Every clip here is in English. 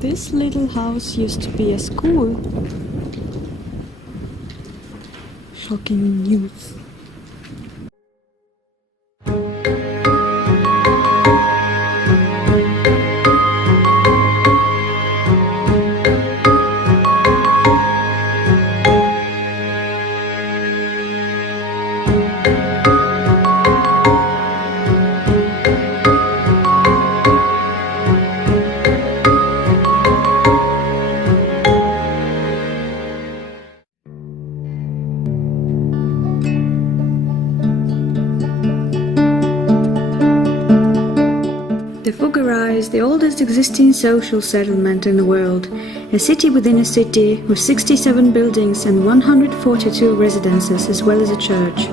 This little house used to be a school. Shocking news. The Fuggerei is the oldest existing social settlement in the world, a city within a city with 67 buildings and 142 residences as well as a church.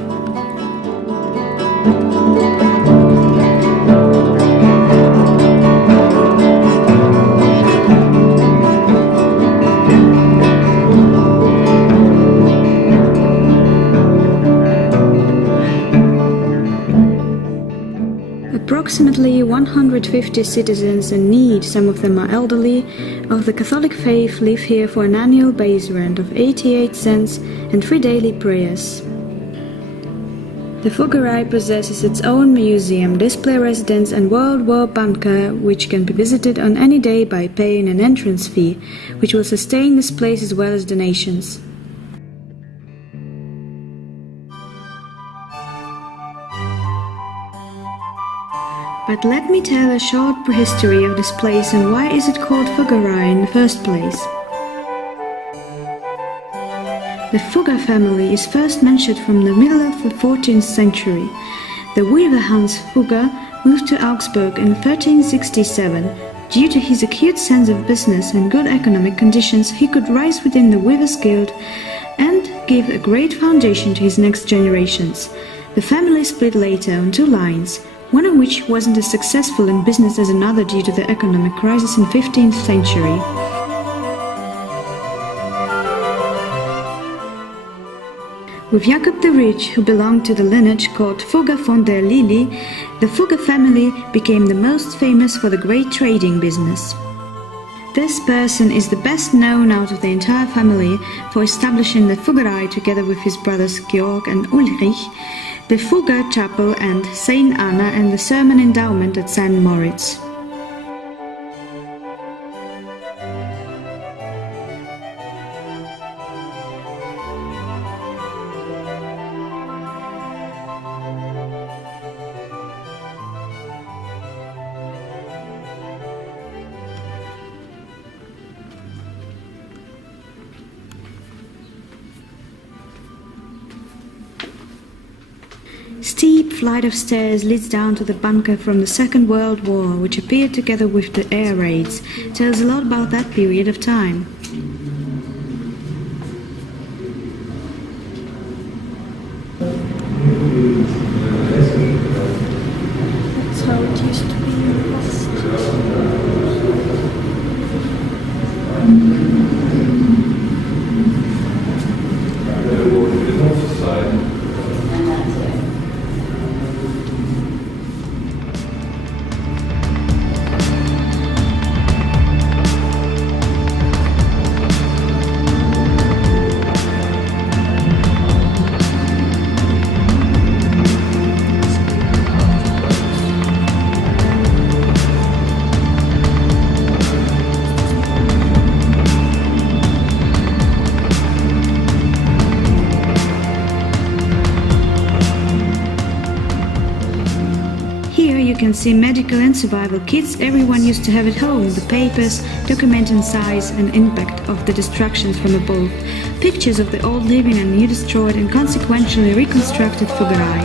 Approximately 150 citizens in need, some of them are elderly, of the Catholic faith live here for an annual base rent of 88 cents and 3 daily prayers. The Fuggerei possesses its own museum, display residence and World War bunker, which can be visited on any day by paying an entrance fee, which will sustain this place as well as donations. But let me tell a short prehistory of this place and why is it called Fuggerei in the first place. The Fugger family is first mentioned from the middle of the 14th century. The weaver Hans Fugger moved to Augsburg in 1367. Due to his acute sense of business and good economic conditions, he could rise within the weavers' guild and give a great foundation to his next generations. The family split later on 2 lines, one of which wasn't as successful in business as another due to the economic crisis in the 15th century. With Jakob the Rich, who belonged to the lineage called Fugger von der Lili, the Fugger family became the most famous for the great trading business. This person is the best known out of the entire family for establishing the Fuggerei together with his brothers Georg and Ulrich, the Fugger Chapel and Saint Anna and the Sermon Endowment at St. Moritz. Steep flight of stairs leads down to the bunker from the Second World War, which appeared together with the air raids. Tells a lot about that period of time. That's how it used to be in the past. You can see medical and survival kits everyone used to have at home, the papers, documenting size and impact of the destructions from above, pictures of the old living and new destroyed and consequentially reconstructed Fuggerei.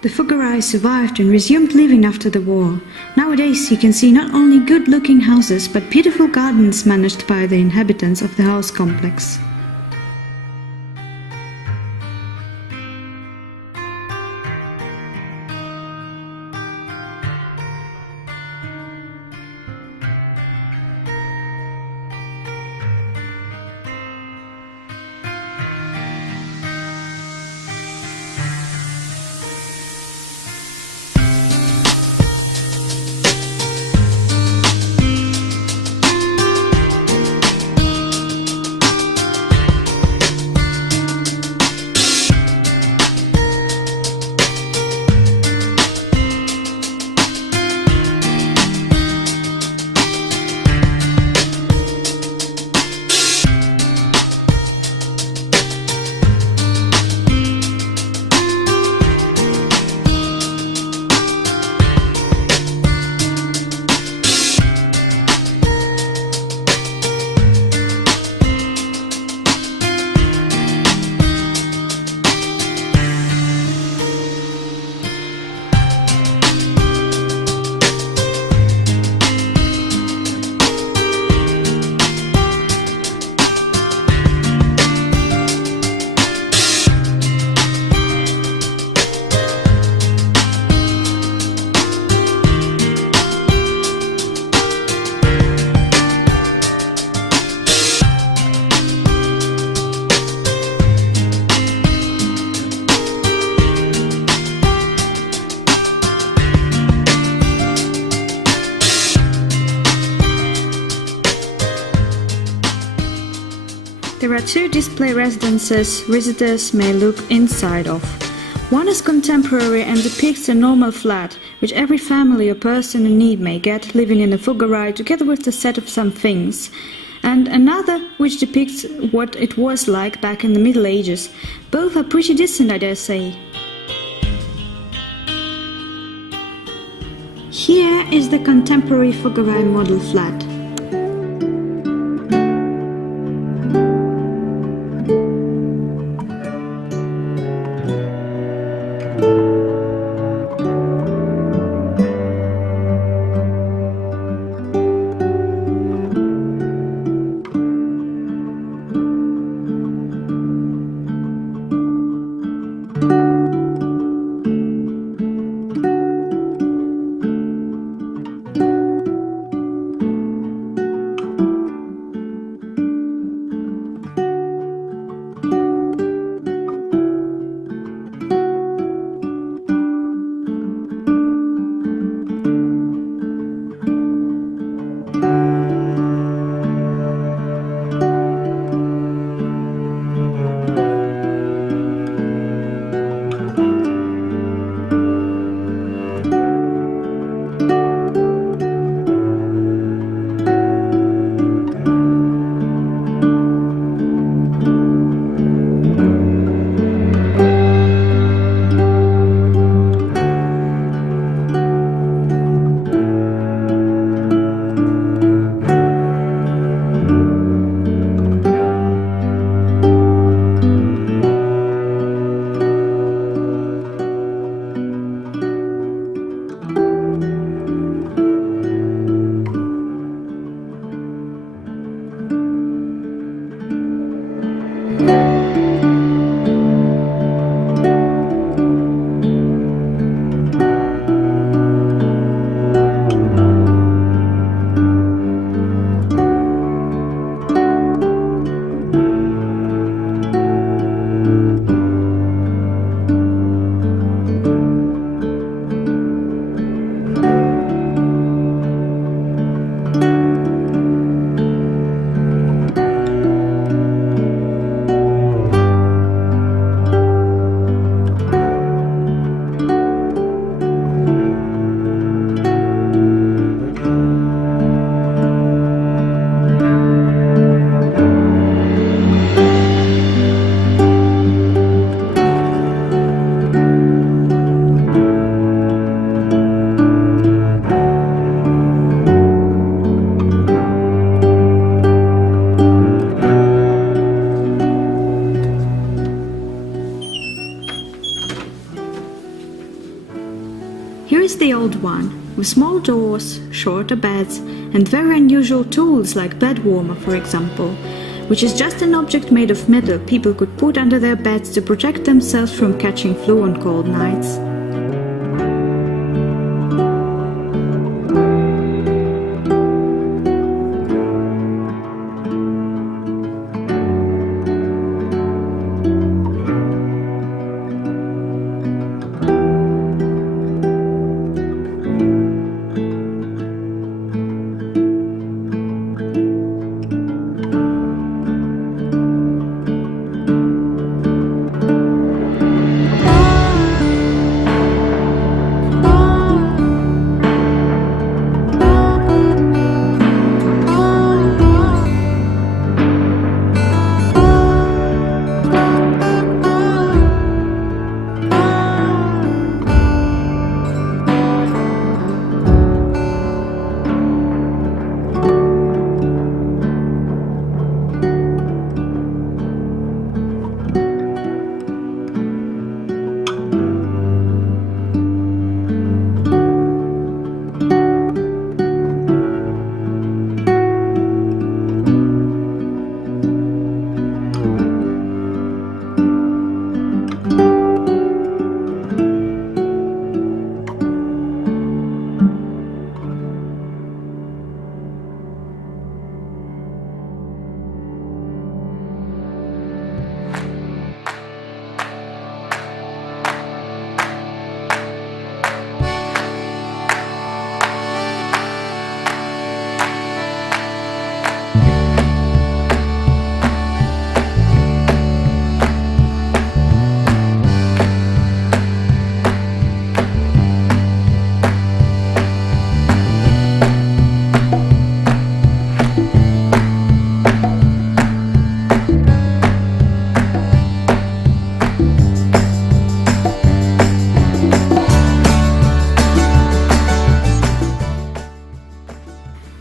The Fuggerei survived and resumed living after the war. Nowadays you can see not only good-looking houses but beautiful gardens managed by the inhabitants of the house complex. There are two display residences visitors may look inside of. One is contemporary and depicts a normal flat, which every family or person in need may get living in a Fuggerei together with a set of some things. And another which depicts what it was like back in the Middle Ages. Both are pretty decent, I dare say. Here is the contemporary Fuggerei model flat. small doors, shorter beds, and very unusual tools like bed warmer, for example, which is just an object made of metal people could put under their beds to protect themselves from catching flu on cold nights.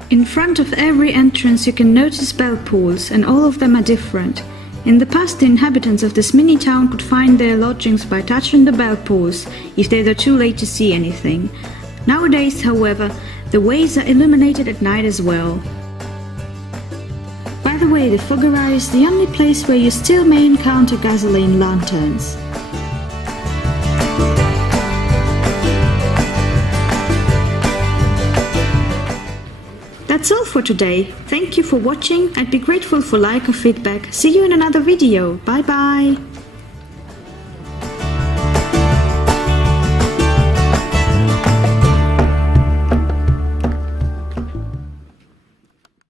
In front of every entrance you can notice bell pools, and all of them are different. In the past, the inhabitants of this mini town could find their lodgings by touching the bell pools if they were too late to see anything. Nowadays, however, the ways are illuminated at night as well. By the way, the Fuggerei is the only place where you still may encounter gasoline lanterns. That's all for today. Thank you for watching. I'd be grateful for like or feedback. See you in another video. Bye bye!